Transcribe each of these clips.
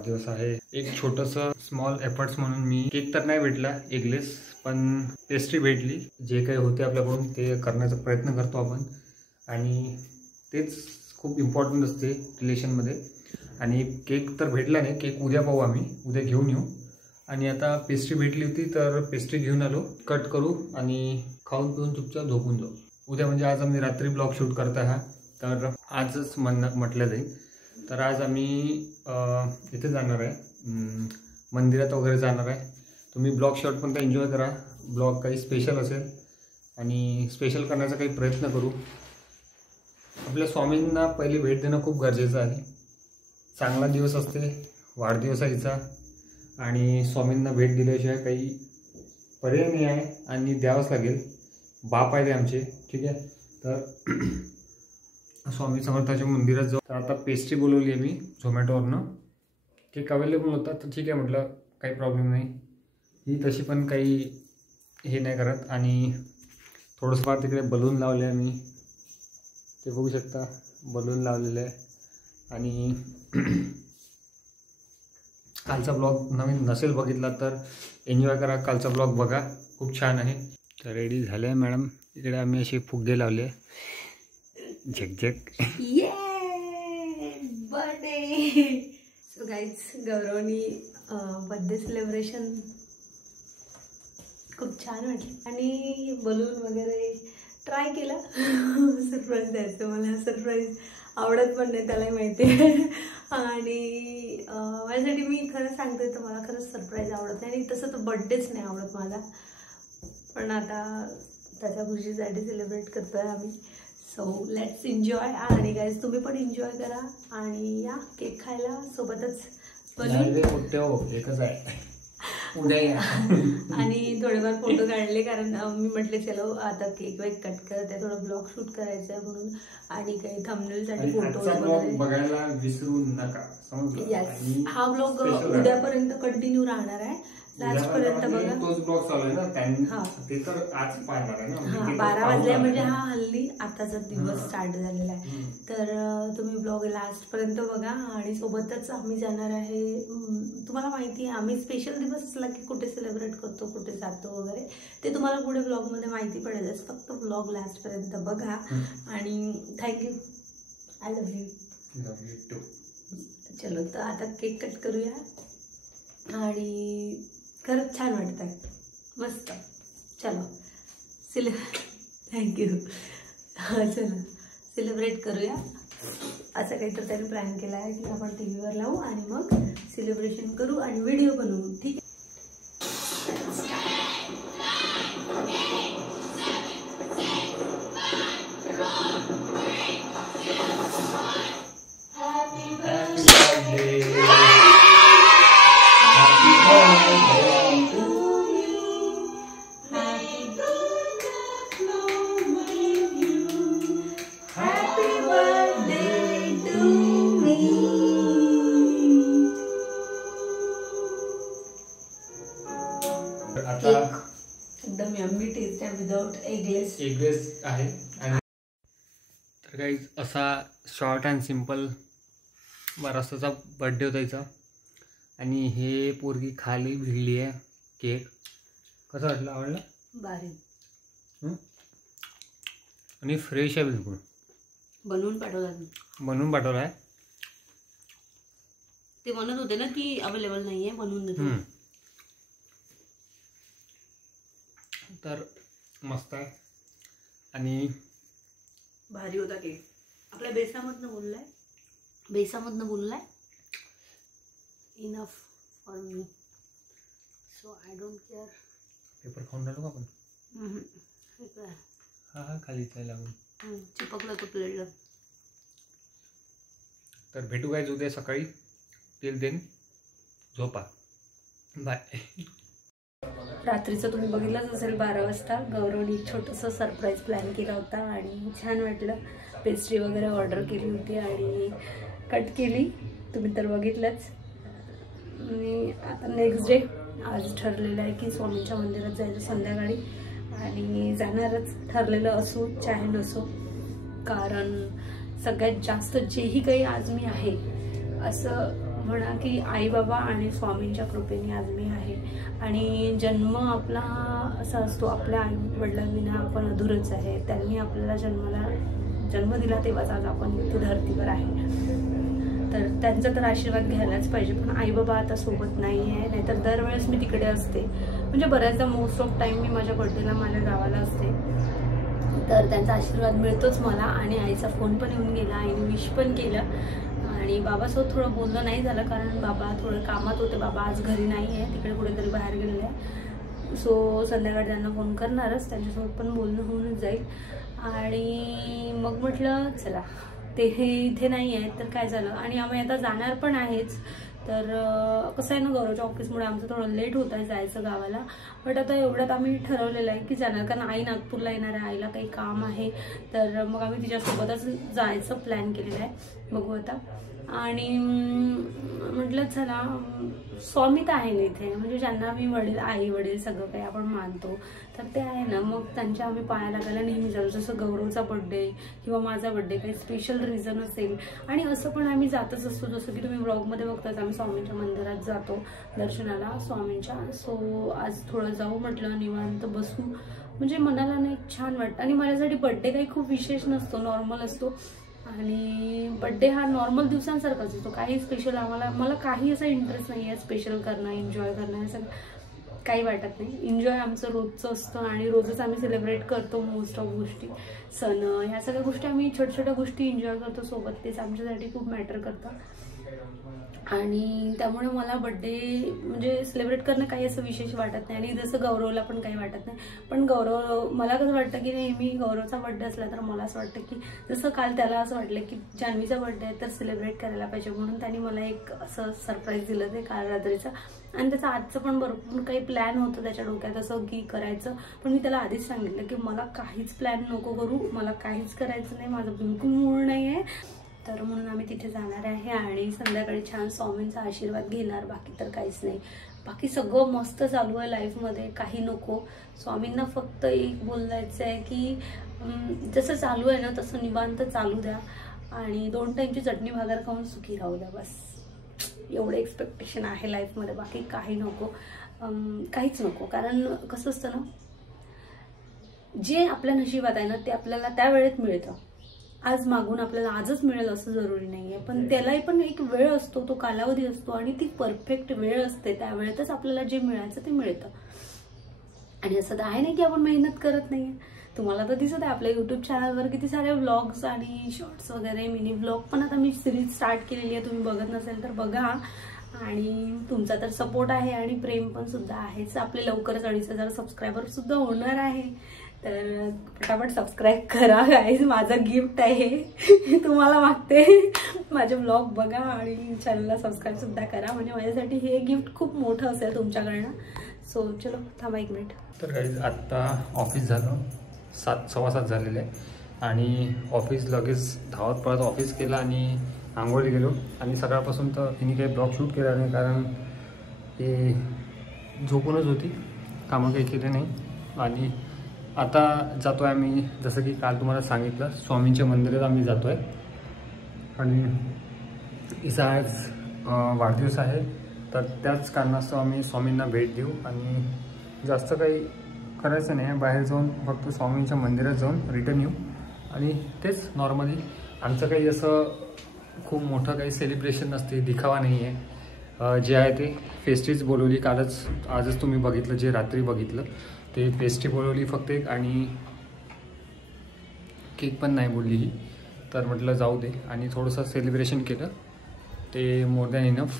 वाढदिवस आहे. एक छोटंसं स्मॉल एफर्ट्स म्हणून मी केक तर नाही भेटला एगलेस, पण पेस्ट्री भेटली. जे काही होते आपल्याकडून ते करण्याचा प्रयत्न करतो आपण, आणि तेच खूप इम्पॉर्टंट असते रिलेशनमध्ये. आणि केक तर भेटला नाही, केक उद्या पाहू, आम्ही उद्या घेऊन येऊ. आणि आता पेस्ट्री भेटली होती तर पेस्ट्री घेऊन आलो, कट करू आणि खाऊन पिऊन चुपचाप झोपून जाऊ. उद्या म्हणजे आज आम्ही रात्री ब्लॉग शूट करता हा, तर आजच म्हटलं जाईल. तर आज आम्ही इथे जाणार आहे, मंदिरात वगैरे जाणार आहे. तुम्ही ब्लॉग शॉट पण तर एन्जॉय करा. ब्लॉग काही स्पेशल असेल आणि स्पेशल करण्याचा काही प्रयत्न करू. आपल्या स्वामींना पहिली भेट देणं खूप गरजेचं आहे. चांगला दिवस असते वाढदिवसाचा, आणि स्वामींना भेट दिल्याशिवाय काही पर्याय नाही आहे, आणि द्यावंच लागेल. बाप आहे ते आमचे, ठीक आहे. तर स्वामी समर्थाच्या मंदिरात जाऊ. तर आता पेस्ट्री बोलवली आहे मी झोमॅटोवरनं. केक अवेलेबल होता तर ठीक आहे म्हटलं, काही प्रॉब्लेम नाही. ही तशी पण काही हे नाही करत. आणि थोडंसं फार तिकडे बलून लावले आहे मी, ते बघू शकता, बलून लावलेलं आहे. आणि कालचा ब्लॉग नवीन नसेल बघितला तर एन्जॉय करा, कालचा ब्लॉग बघा, खूप छान आहे. तर रेडी झाले आहे मॅडम. इकडे आम्ही असे फुगे लावले, झकझक. बर्थडे. सो गाईज, गौरवनी बर्थडे सेलिब्रेशन खूप छान वाटलं, आणि बलून वगैरे ट्राय केलं. सरप्राईज द्यायचं, मला सरप्राईज आवडत पण नाही, त्यालाही माहिती आहे. आणि माझ्यासाठी, मी खरं सांगते तर मला खरंच सरप्राईज आवडत नाही, आणि तसं तर बड्डेच नाही आवडत मला. पण आता त्याच्या खुशीसाठी सेलिब्रेट करतो आहे आम्ही. So let's enjoy. आणि गाईज, तुम्ही पण एन्जॉय करा आणि या केक खायला, सोबतच बलून एकच आहे आणि थोडेफार फोटो काढले, कारण मी म्हटले चलो आता केक वेक कट करते, थोडं ब्लॉग शूट करायचं आहे म्हणून. आणि काही थंबनेलसाठी फोटो वगैरे बघायला विसरू नका. यस, हा ब्लॉग उद्यापर्यंत कंटिन्यू राहणार आहे, लास्टपर्यंत बघा. तोच ब्लॉग चालू आहे ना, ते तर आज पाहणार आहे ना. 12 वाजले म्हणजे हा हल्ली आताचा दिवस स्टार्ट झालेला आहे. तर तुम्ही ब्लॉग लास्टपर्यंत बघा. आणि सोबतच आम्ही जाणार आहे, तुम्हाला माहिती आहे आम्ही स्पेशल दिवस असला की कुठे सेलिब्रेट करतो, कुठे जातो वगैरे, ते तुम्हाला पुढे ब्लॉगमध्ये माहिती पडेलच. फक्त ब्लॉग लास्टपर्यंत बघा. आणि thank you, I love you. Love you too. चलो, तर आता केक कट करूया. आणि खरंच छान वाटत आहे, मस्त. चलो थँक्यू. चला सेलिब्रेट करूया. असं काहीतरी त्याने प्लॅन केला आहे की आपण TV वर लावू आणि मग सेलिब्रेशन करू आणि व्हिडिओ बनवू, ठीक आहे. एकदम यम्मी टेस्ट आहे, विदाउट एगलेस आहे. आणि तर काही असा शॉर्ट अँड सिम्पल बराचसाचा बर्थडे होता हिचा. आणि हे पोरगी खाली भिडली आहे केक. कसं वाटलं, आवडलं? भारी. आणि फ्रेश आहे बिलकुल. बनवून पाठवला आहे. ते म्हणत होते ना की अवेलेबल नाही आहे, बनवून देतो. तर मस्त आहे आणि भारी होता केक. आपल्या बेसामधनं बोललाय enough for me, so I don't care. Paper खाऊन राहिलो का आपण? हा खाली लागून चिपकला तो प्लेटला. तर भेटू काय उद्या सकाळी. टिल देन झोपा, बाय. रात्रीचं तुम्ही बघितलंच असेल 12 वाजता गौरवनी छोटंसं सरप्राईज प्लॅन केला होता, आणि छान वाटलं. पेस्ट्री वगैरे ऑर्डर केली होती आणि कट केली, तुम्ही तर बघितलंच. आणि आता नेक्स्ट डे, आज ठरलेलं आहे की स्वामींच्या मंदिरात जायचं संध्याकाळी, आणि जाणारच ठरलेलं असो चाहे नसो. कारण सगळ्यात जास्त जेही काही आज मी आहे असं म्हणा की आई बाबा आणि स्वामींच्या कृपेने आज मी आहे. आणि जन्म आपला असा असतो, आपल्या आई वडिलांविना आपण अधूरच आहे. त्यांनी आपल्याला जन्म दिला तेव्हाच आज आपण इथे धर्तीवर आहे. तर त्यांचा तर आशीर्वाद घ्यायलाच पाहिजे. पण आई बाबा आता सोबत नाही आहे, नाहीतर दरवेळेस मी तिकडे असते. म्हणजे बऱ्याचदा मोस्ट ऑफ टाईम मी माझ्या बर्थडेला माझ्या गावाला असते. तर त्यांचा आशीर्वाद मिळतोच मला. आणि आईचा फोन पण येऊन गेला, आईने विश पण केलं. आणि बाबासोबत थोडं बोलणं नाही झालं, कारण बाबा थोडं कामात होते. बाबा आज घरी नाही आहे, तिकडे कुठेतरी बाहेर गेलेले आहे. सो संध्याकाळी त्यांना फोन करणारच, त्यांच्यासोबत पण बोलणं होऊनच जाईल. आणि मग म्हटलं चला, ते इथे नाही आहेत तर काय झालं. आणि आम्ही आता जाणार पण आहेच. तर कसं आहे ना, गौरवच्या ऑफिसमुळे आमचं थोडं लेट होत आहे जायचं गावाला. बट आता एवढ्यात आम्ही ठरवलेलं आहे की जाणार, कारण आई नागपूरला येणार आहे, आईला काही काम आहे. तर मग आम्ही तिच्यासोबतच जायचं प्लॅन केलेलं आहे, बघू आता. आणि म्हटलं चला, स्वामी तर आहे ना इथे, म्हणजे ज्यांना आम्ही आई वडील सगळं काही आपण मानतो तर ते आहे ना. मग त्यांच्या आम्ही पाया लागायला नेहमी जातो. जसं गौरवचा बर्थडे किंवा माझा बर्थडे, काही स्पेशल रिझन असेल. आणि असं पण आम्ही जातच असतो, जसं की तुम्ही ब्लॉगमध्ये बघताच, आम्ही स्वामींच्या मंदिरात जातो दर्शनाला स्वामींच्या. सो आज थोडं जाऊ म्हटलं, निवांत बसू, म्हणजे मनाला ना एक छान वाटतं. आणि माझ्यासाठी बर्थडे काही खूप विशेष नसतो, नॉर्मल असतो. आणि बड्डे हा नॉर्मल दिवसांसारखाच असतो, काही स्पेशल मला काही असा इंटरेस्ट नाही आहे स्पेशल करणं, एन्जॉय करणं, असं काही वाटत नाही. एन्जॉय आमचं रोजचं असतं आणि रोजच आम्ही सेलिब्रेट करतो मोस्ट ऑफ गोष्टी, सण, ह्या सगळ्या गोष्टी आम्ही छोट्या छोट्या गोष्टी एन्जॉय करतो सोबत. तेच आमच्यासाठी खूप मॅटर करतं. आणि त्यामुळे मला बड्डे म्हणजे सेलिब्रेट करणं काही असं विशेष वाटत नाही. आणि जसं गौरवला पण काही वाटत नाही. पण मला कसं वाटतं की नेहमी गौरवचा बड्डे असला तर मला असं वाटतं की जसं काल त्याला असं वाटलं की जान्हवीचा बड्डे आहे तर सेलिब्रेट करायला पाहिजे, म्हणून त्यांनी मला एक असं सरप्राईज दिलं ते काल रात्रीचं. आणि त्याचं आजचं पण भरपूर काही प्लॅन होतं त्याच्या डोक्यात असं की करायचं. पण मी त्याला आधीच सांगितलं की मला काहीच प्लॅन नको करू, मला काहीच करायचं नाही, माझं बिलकुल मूड नाही आहे. तर म्हणून आम्ही तिथे जाणार आहे आणि संध्याकाळी छान स्वामींचा आशीर्वाद घेणार. बाकी तर काहीच नाही, बाकी सगळं मस्त चालू आहे लाईफमध्ये, काही नको. स्वामींना फक्त एक बोलायचं आहे की जसं चालू आहे ना तसं निवांत चालू द्या आणि 2 टाईमची चटणी भाकर खाऊन सुखी राहू द्या, बस एवढं एक्सपेक्टेशन आहे लाईफमध्ये. बाकी काही नको, काहीच नको. कारण कसं असतं ना, जे आपल्या नशिबात आहे ना ते आपल्याला त्या वेळेत मिळतं. आज मागून आपल्याला आजच मिळेल असं जरुरी नाही आहे, पण त्यालाही पण एक वेळ असतो, तो कालावधी असतो आणि ती परफेक्ट वेळ असते. त्या वेळेतच आपल्याला जे मिळायचं ते मिळतं. आणि असं तर आहे नाही की आपण मेहनत करत नाही. तुम्हाला तर दिसत आहे आपल्या यूट्यूब चॅनलवर किती सारे व्लॉग्स आणि शॉर्ट्स वगैरे, मिनी व्लॉग पण आता मी सिरीज स्टार्ट केलेली आहे. तुम्ही बघत नसेल तर बघा. आणि तुमचा तर सपोर्ट आहे आणि प्रेम पण सुद्धा आहेच. आपले लवकरच 2,500 सबस्क्रायबर सुद्धा होणार आहे. तर फटाफट सबस्क्राईब करा गाईज, माझं गिफ्ट आहे तुम्हाला मागते. माझे ब्लॉग बघा आणि चॅनलला सबस्क्राईब सुद्धा करा, म्हणजे माझ्यासाठी हे गिफ्ट खूप मोठं असेल तुमच्याकडनं. सो चलो थांबा 1 मिनिट. तर गाईज आत्ता ऑफिस झालं, 7:15 झालेले आहे. आणि ऑफिस लगेच धावत पळत ऑफिस केलं आणि आंघोळी गेलो. आणि सकाळपासून तर तिने काही ब्लॉग शूट केला नाही, कारण ते झोपूनच होती, कामं काही केले नाही. आणि आता जातो आहे आम्ही, जसं की काल तुम्हाला सांगितलं, स्वामींच्या मंदिरात आम्ही जातो आहे. आणि इसा आज वाढदिवस आहे, तर त्याच कारणास्तव आम्ही स्वामींना भेट देऊ. आणि जास्त काही करायचं नाही, बाहेर जाऊन फक्त स्वामींच्या मंदिरात जाऊन रिटर्न येऊ. आणि तेच नॉर्मली आमचं काही असं खूप मोठं काही सेलिब्रेशन नसते, दिखावा नाही आहे. जे आहे ते पेस्ट्रीज बोलवली कालच, आजच तुम्ही बघितलं, जे रात्री बघितलं ते पेस्ट्री बोलवली फक्त एक, आणि केक पण नाही बोलली. तर म्हटलं जाऊ दे, आणि थोडंसं सेलिब्रेशन केलं, ते मोर दॅन इनफ.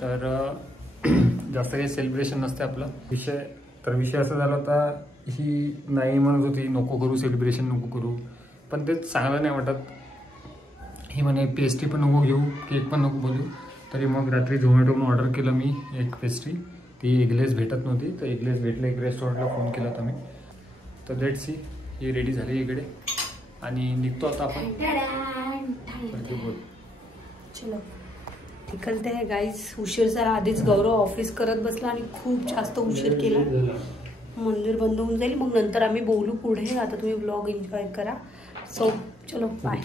तर जास्त काही सेलिब्रेशन नसते आपलं. विषय असा झाला होता, ही नाही म्हणत होती नको करू सेलिब्रेशन, नको करू, पण ते चांगलं नाही वाटत. ही म्हणे पेस्ट्री पण नको घेऊ, केक पण नको बोलू. तरी मग रात्री झोमॅटोवरून ऑर्डर केलं मी एक पेस्ट्री, ती एगलेस भेटत नव्हती, तर एगलेस भेटलं. एक रेस्टॉरंटला फोन केला होता मी. तर लेट्स सी, ही रेडी झाली इकडे आणि निघतो आता आपण. बोल चलो निकलते आहे गाईज. उशीर झाला, आधीच गौरव ऑफिस करत बसला आणि खूप जास्त उशीर केला. मंदिर बंद होऊन जाईल, मग नंतर आम्ही बोलू पुढे. आता तुम्ही ब्लॉग एन्जॉय करा. सो चलो बाय.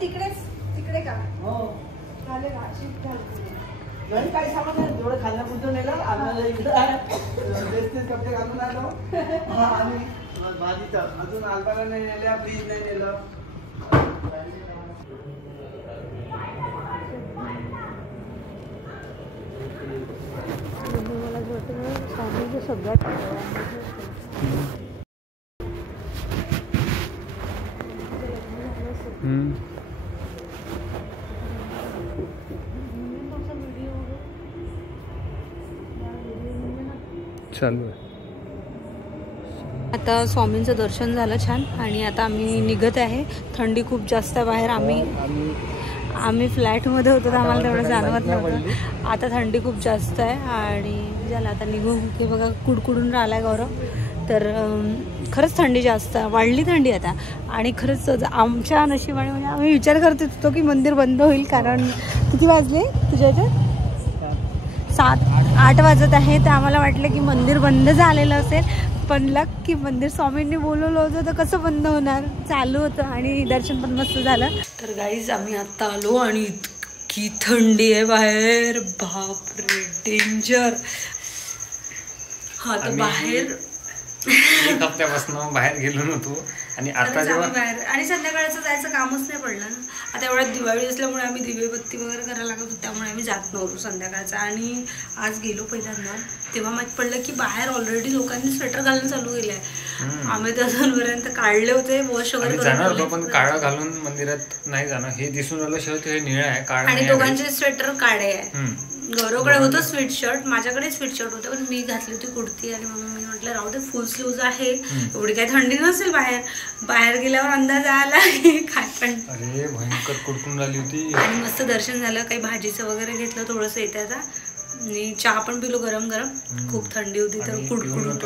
तिकडे का हो झाले का शिफ्ट झाले घरी काही सामान नाही जेवढं खाल्ल्यापुरतं नेलं आम्हाला इकडं तेच कपडे घालून आलो आणि भाजी तर अजून अलबाला नाही नेल्या फ्रीज नाही नेलं मला असं वाटतं स्वामीचं सगळ्यात चालू आहे. आता स्वामींचं दर्शन झालं छान आणि आता आम्ही निघत आहे. थंडी खूप जास्त आहे बाहेर. आम्ही फ्लॅटमध्ये होतो तर आम्हाला तेवढं जाणवत नव्हतं. आता थंडी खूप जास्त आहे आणि झालं आता निघू. हे बघा कुडकुडून राहिला आहे गौरव. तर खरंच थंडी जास्त वाढली थंडी आता. आणि खरंच आमच्या नशिबाने म्हणजे आम्ही विचार करत होतो की मंदिर बंद होईल कारण किती वाजले तुझ्या ह्याच्यात 7-8 वाजत आहे. तर आम्हाला वाटलं की मंदिर बंद झालेलं असेल पण लक की मंदिर स्वामींनी बोलवलं होतं तर कसं बंद होणार. चालू होतं आणि दर्शन पण मस्त झालं. तर गाईज आम्ही आत्ता आलो आणि इतकी थंडी आहे बाहेर बापरे डेंजर. हा तर बाहेर एक हप्त्यापासून बाहेर गेलो नव्हतो आणि आता जेव्हा बाहेर आणि संध्याकाळचं जायचं कामच नाही पडलं ना. आता एवढ्यात दिवाळी असल्यामुळे आम्ही दिवेबत्ती वगैरे करायला लागत होतो त्यामुळे आम्ही जात नव्हतो संध्याकाळचा. आणि आज गेलो पहिल्यांदा तेव्हा माहीत पडलं की बाहेर ऑलरेडी लोकांनी स्वेटर घालून चालू केलंय. आम्ही तसंपर्यंत काढले होते वॉश वगैरे जाणार होतो पण काळा घालून मंदिरात नाही जाणार. हे दिसून आलं शर्ट हे निळं आहे काळा आणि दोघांचे स्वेटर काळे आहे. गौरवकडे होतं स्वेटशर्ट माझ्याकडे स्वेटशर्ट होतं पण मी घातली होती कुर्ती आणि मग मी म्हटलं राहू दे फुल स्लीव्ज आहे एवढी काही थंडी नसेल. बाहेर गेल्यावर अंदाज आला काय पण अरे भयंकर कुडकुन झाली होती. आणि मस्त दर्शन झालं. काही भाजीचं वगैरे घेतलं थोडंसं येते आता आणि चहा पण पिलो गरम गरम. खूप थंडी होती तर कुडकुडून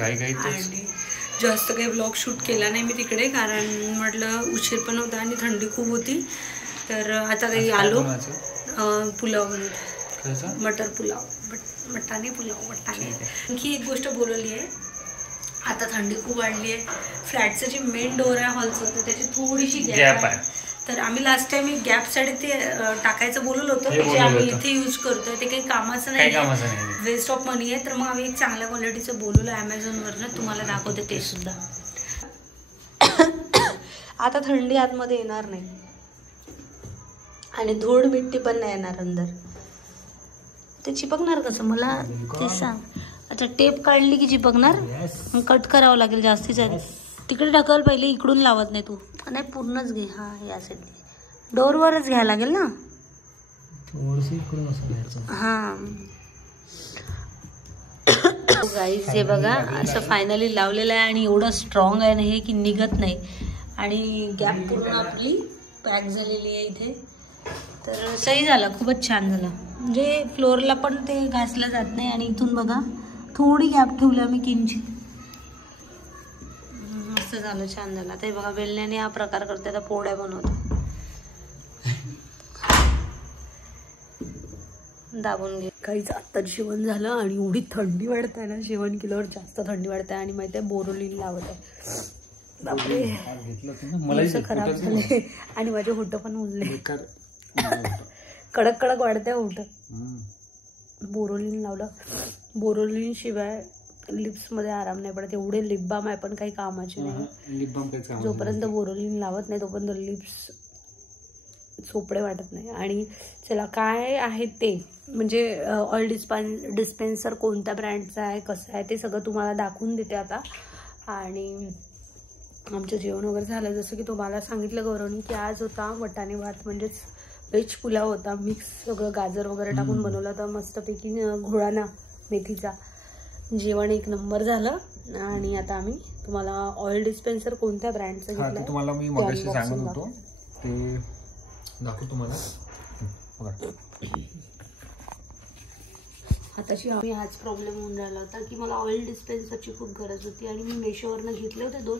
आणि जास्त काही ब्लॉग शूट केला नाही मी तिकडे कारण म्हटलं उशीर पण होता आणि थंडी खूप होती. तर आता काही आलो पुलाव बनवत मटर पुलाव मटाने पुलाव आणखी एक गोष्ट बोलवली आहे. आता थंडी खूप वाढली आहे. फ्लॅटचं जे मेन डोअर आहे हॉलचं तर त्याची थोडीशी गॅप आहे. तर आम्ही लास्ट टाइम गॅपसाठी ते टाकायचं बोलवलं होतं जे आम्ही इथे यूज करतोय ते काही कामाचं नाही वेस्ट ऑफ मनी आहे. तर मग आम्ही एक चांगल्या क्वालिटीचं बोलवलं ॲमेझॉनवरनं तुम्हाला दाखवते ते सुद्धा. आता थंडी आतमध्ये येणार नाही आणि धूळ मिट्टी पण नाही येणार अंदर. ते चिपकणार कसं मला ते सांग. अच्छा टेप काढली की चिपकणार. मग कट करावं लागेल जास्तीच आहे. तिकडे ढकल पहिले इकडून लावत नाही तू नाही पूर्णच घे. हा या साईड डोरवरच घ्यायला लागेल ना हा. गाईज हे बघा असं फायनली लावलेलं आहे आणि एवढं स्ट्रॉंग आहे ना हे की निघत नाही आणि गॅप पूर्ण आपली पॅक झालेली आहे इथे. तर सही झालं खूपच छान झालं म्हणजे फ्लोअरला पण ते घासलं जात नाही. आणि इथून बघा थोडी गॅप ठेवली आम्ही किंचित. मस्त झालं छान झालं. ते बघा बेलण्याने हा प्रकार करते आता पोळ्या बनवतो. दाबून घे. काहीच आत्ताच जेवण झालं आणि एवढी थंडी वाढते ना जेवण केल्यावर जास्त थंडी वाढते आणि माहिती आहे बोरोलिन लावत आहे. बापरे खराब झाले आणि माझे होट पण उरले कडक कडक वाढते होट. बोरोलिन लावलं. बोरोलिन शिवाय लिप्स मध्ये आराम नाही पडत. एवढे लिप बाम आहे पण काही कामाचे नाही. जोपर्यंत बोरोलिन लावत नाही तोपर्यंत लिप्स चोपडे वाटत नाही. आणि चला काय आहे ते म्हणजे ऑइल डिस्पेन्सर कोणत्या ब्रँडचा आहे कसं आहे ते सगळं तुम्हाला दाखवून देते आता. आणि आमचं जेवण वगैरे झालं जसं की तुम्हाला सांगितलं गौरवनी की आज होता वटाणे भात म्हणजेच व्हेज पुलाव होता. मिक्स सगळं गाजर वगैरे टाकून बनवला होता मस्तपैकी घोळाना मेथीचा. जेवण एक नंबर झालं. आणि आता आम्ही तुम्हाला ऑइल डिस्पेन्सर कोणत्या ब्रँडचं घेतलं तुम्हाला मी मगाशी सांगत होतो ते दाखवू तुम्हाला. आताशी आम्ही हाच प्रॉब्लेम होऊन राहिला होता की मला ऑइल डिस्पेन्सरची खूप गरज होती आणि मी मेशोवरनं घेतले होते 2.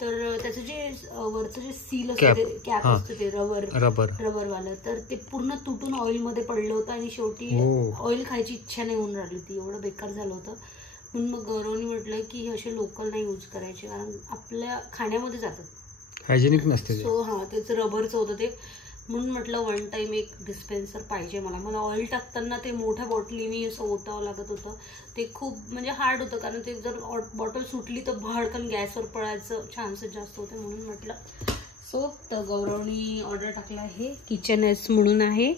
तर त्याचं जे वरचं जे सील असतं ते कॅप असतं ते रबरवालं तर ते पूर्ण तुटून ऑइलमध्ये पडलं होतं आणि शेवटी ऑइल खायची इच्छा नाही होऊन राहिली होती. एवढं बेकार झालं होतं. म्हणून मग गौरवनी म्हटलं की हे असे लोकल नाही यूज करायचे कारण आपल्या खाण्यामध्ये जातात हायजेनिक नसते ते. सो हां त्याचं रबरचं होतं ते, म्हणून म्हटलं वन टाइम एक डिस्पेन्सर पाहिजे मला ऑइल टाकताना ते मोठ्या बॉटलीनी असं ओतावं लागत होतं, ते खूप म्हणजे हार्ड होतं, कारण ते जर बॉटल सुटली तर भडकन गॅसवर पडायचं चान्सेस जास्त होते, म्हणून म्हटलं. सो तर गौरवनी ऑर्डर टाकला आहे. किचन एस म्हणून आहे,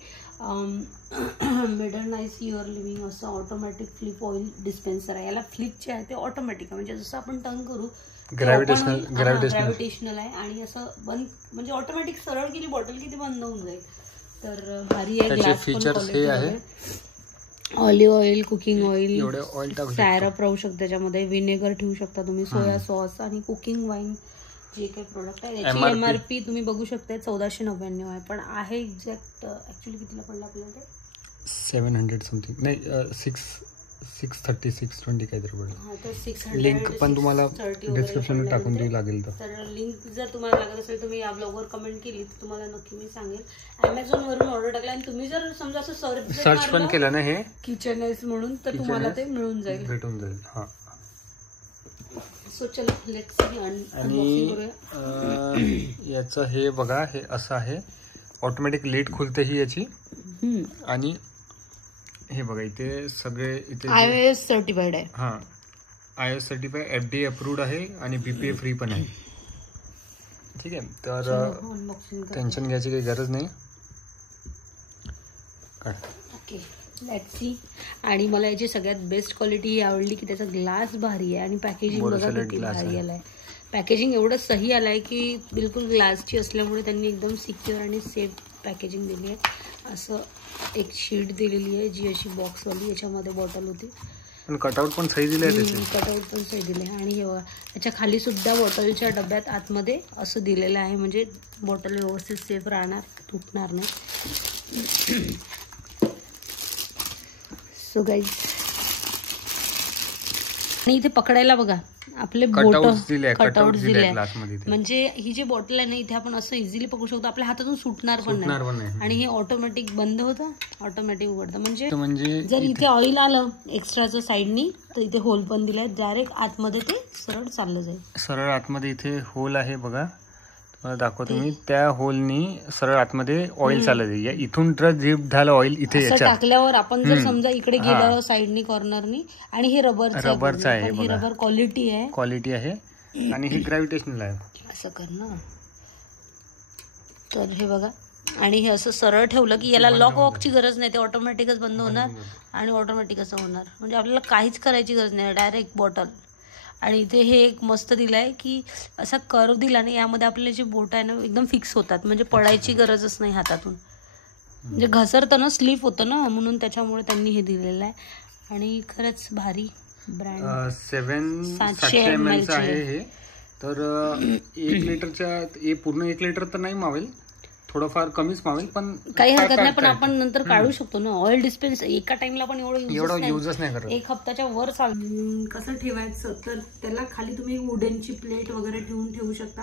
मॉडर्नाइज युअर लिव्हिंग असं ऑटोमॅटिक फ्लिप ऑइल डिस्पेन्सर आहे. याला फ्लिप जे आहे ते ऑटोमॅटिक आहे, म्हणजे जसं आपण टर्न करू ग्रॅव्हिटेशनल आहे, आणि असं बंद म्हणजे ऑटोमॅटिक सरळ केली बॉटल की ती बंद होऊन जाईल. तर भारी आहे. ग्लास फीचर्स हे आहे, ऑलिव्ह ऑइल, कुकिंग ऑइल, एवढे ऑइल टाकू शकता, सॅरप राहू शकतं त्याच्यामध्ये, विनेगर ठेवू शकता तुम्ही, सोया सॉस आणि कुकिंग वाईन जे काही प्रोडक्ट आहे. याची MRP तुम्ही बघू शकता 1499 आहे, पण आहे एक्झॅक्ट ऍक्च्युली कितीला पडलं आपल्याला ते 700 समथिंग, नाही 630 620 काहीतरी पडलं. लिंक पण तुम्हाला डिस्क्रिप्शनला टाकून द्यावी लागेल. तर लिंक जर तुम्हाला लागत असेल तुम्ही या ब्लॉगवर कमेंट केली तर तुम्हाला नक्की मी सांगेल. Amazon वरून ऑर्डर टाकला आणि तुम्ही जर समजा असं सर्च पण केलं ना हे किचन एस म्हणून तर तुम्हाला ते मिळून जाईल, भेटून जाईल. हा सो चलो लेट्स आणि याचं हे बघा, हे असं आहे, ऑटोमॅटिक लीड खुलते ही याची. आणि हे बघा इथे सगळे इथे iOS सर्टिफाईड आहे. हां iOS सर्टिफाईड, FDA अप्रूव्ड आहे आणि BPA फ्री पण आहे. ठीक आहे, तर टेन्शन घ्यायची काही गरज नाही. Okay let's see. आणि मला याची सगळ्यात बेस्ट क्वालिटी ही आवडली की त्याचा ग्लास भारी आहे आणि पॅकेजिंग बघा किती भारी आलाय. पॅकेजिंग एवढं सही आलाय की बिलकुल ग्लासची असल्यामुळे त्यांनी एकदम सिक्युअर आणि सेफ पॅकेजिंग दिली आहे. असं एक शीट दिलेली आहे जी अशी बॉक्सवाली, याच्यामध्ये बॉटल होती, पण कटआउट पण सही दिले आहे, कटआउट पण सही दिले. आणि हे बघा त्याच्या खाली सुद्धा बॉटलच्या डब्यात आतमध्ये असं दिलेलं आहे, म्हणजे बॉटल व्यवस्थित सेफ राहणार, तुटणार नाही. सो गाईज, आणि इथे पकडायला बघा आपले कटआउट दिले, म्हणजे ही जी बॉटल आहे ना इथे आपण असं इझिली पकडू शकतो, आपल्या हातातून सुटणार पण नाही. आणि हे ऑटोमॅटिक बंद होतं, ऑटोमॅटिक उघडतं. म्हणजे जर इथे ऑइल आलं एक्स्ट्राचं साईडनी तर इथे होल पण दिलाय, डायरेक्ट आतमध्ये ते सरळ चाललं जाईल. सरळ आतमध्ये इथे होल आहे बघा, तुम्हाला दाखवतो मी, त्या होलनी सरळ आतमध्ये ऑइल चालत आहे. इथून ड्रिप झालं ऑइल इथे टाकल्यावर आपण जर समजा इकडे गेलं साईडनी कॉर्नरनी, आणि हे रबरचं आहे, हे रबर क्वालिटी आहे आणि हे ग्रॅव्हिटेशनल आहे. असं कर ना, तर हे बघा, आणि हे असं सरळ ठेवलं की याला लॉक वॉकची गरज नाही, ते ऑटोमॅटिकच बंद होणार आणि ऑटोमॅटिक असं होणार, म्हणजे आपल्याला काहीच करायची गरज नाही, डायरेक्ट बॉटल. आणि इथे हे एक मस्त दिलाय की असा कर्व दिला ना, यामध्ये आपले जे बोट आहे ना एकदम फिक्स होतात, म्हणजे पडायची गरजच नाही हातातून, म्हणजे घसरतं ना, स्लिप होतं ना, म्हणून त्याच्यामुळे त्यांनी हे दिलेलं आहे. आणि खरंच भारी ब्रँड. 700 ml आहे हे. तर 1 लिटरच्या पूर्ण 1 लिटर तर नाही मावेल, थोडंफार कमीच मावेल, पण काही हरकत नाही, पण आपण नंतर काढू शकतो ना. ऑइल डिस्पेन्स एका टाइमला पण एवढं युजच नाही करत, 1 हप्त्याच्या वर चालू. कसं ठेवायचं तर त्याला खाली तुम्ही वुडनची प्लेट वगैरे ठेवू शकता,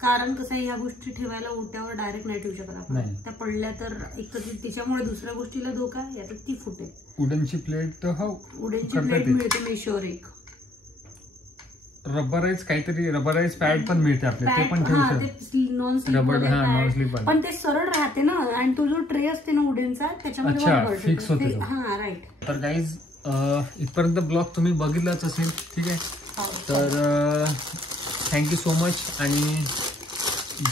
कारण कसं आहे ह्या गोष्टी ठेवायला ओट्यावर डायरेक्ट नाही ठेवू शकत आपण, त्या पडल्या तर एक तर त्याच्यामुळे दुसऱ्या गोष्टीला धोका आहे, यात ती फुटेल. वुडनची प्लेट वुडनची प्लेट मिळते मेशोवर, एक रबराइज काहीतरी रबराइज पॅड पण मिळते आपल्याला, ते पण ठेवू शकतो, पण ते सरळ राहते ना, आणि तो जो ट्रे असते ना वुडनचा त्याच्यामध्ये फिक्स होते. हा राईट. तर गाईज इथपर्यंत ब्लॉग तुम्ही बघितलाच असेल, ठीक आहे. तर थँक्यू सो मच, आणि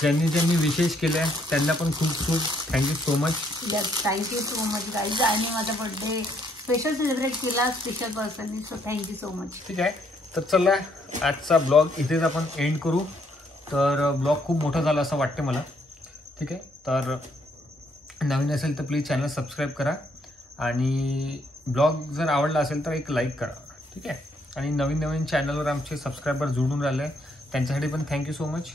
ज्यांनी विशेष केल्या त्यांना पण खूप thank you so much. Thank you so much guys. आणि माझा बर्थडे स्पेशल सेलिब्रेट केला स्पेशल पर्सननी, सो थँक्यू सो मच. ठीक आहे, तर चला आजचा ब्लॉग इथेच आपण एंड करू. तर ब्लॉग खूप मोठा झाला असं वाटतं मला, ठीक आहे. तर नवीन असेल तर प्लीज चॅनल सबस्क्राईब करा, आणि ब्लॉग जर आवडला असेल तर एक लाईक करा, ठीक आहे. आणि नवीन चॅनलवर आमचे सबस्क्रायबर जोडून राहिले त्यांच्यासाठी पण थँक्यू सो मच.